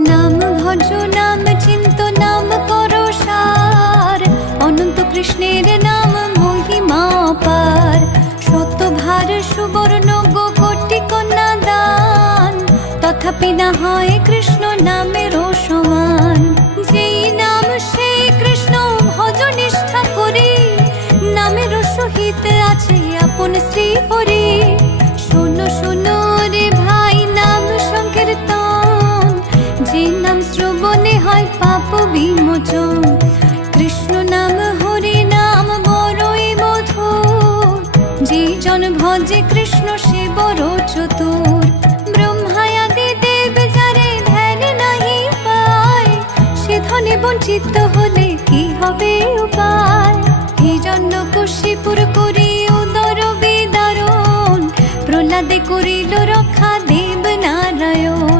নাম ভজ নাম চিন্ত নাম করো সার, অনন্ত কৃষ্ণের নাম মহিমা পার। শতভার সুবর্ণ গো কোটি কন্যা দান, তথাপি না হয় কৃষ্ণ নামেরও সমান। যেই নাম সেই কৃষ্ণ ভজ নিষ্ঠা করি, নামের সহিত আছে আপন শ্রী হরি। শোনো শোনো রে ভাই নাম সংকীর্তন, যে নাম শ্রবণে হয় পাপ বিমোচন। কৃষ্ণ নাম হরি নাম বড়ই মধুর, যে জন ভজে কৃষ্ণ সে বড় চতুর। ব্রহ্মায়াদি দেব যারে ধ্যান নাহি পায়, সে ধনে বঞ্চিত হলে কি হবে উপায়। হিরণ্যকশিপুর করি উদর বিদারণ, প্রহ্লাদে করিল রক্ষা দেব নারায়ণ।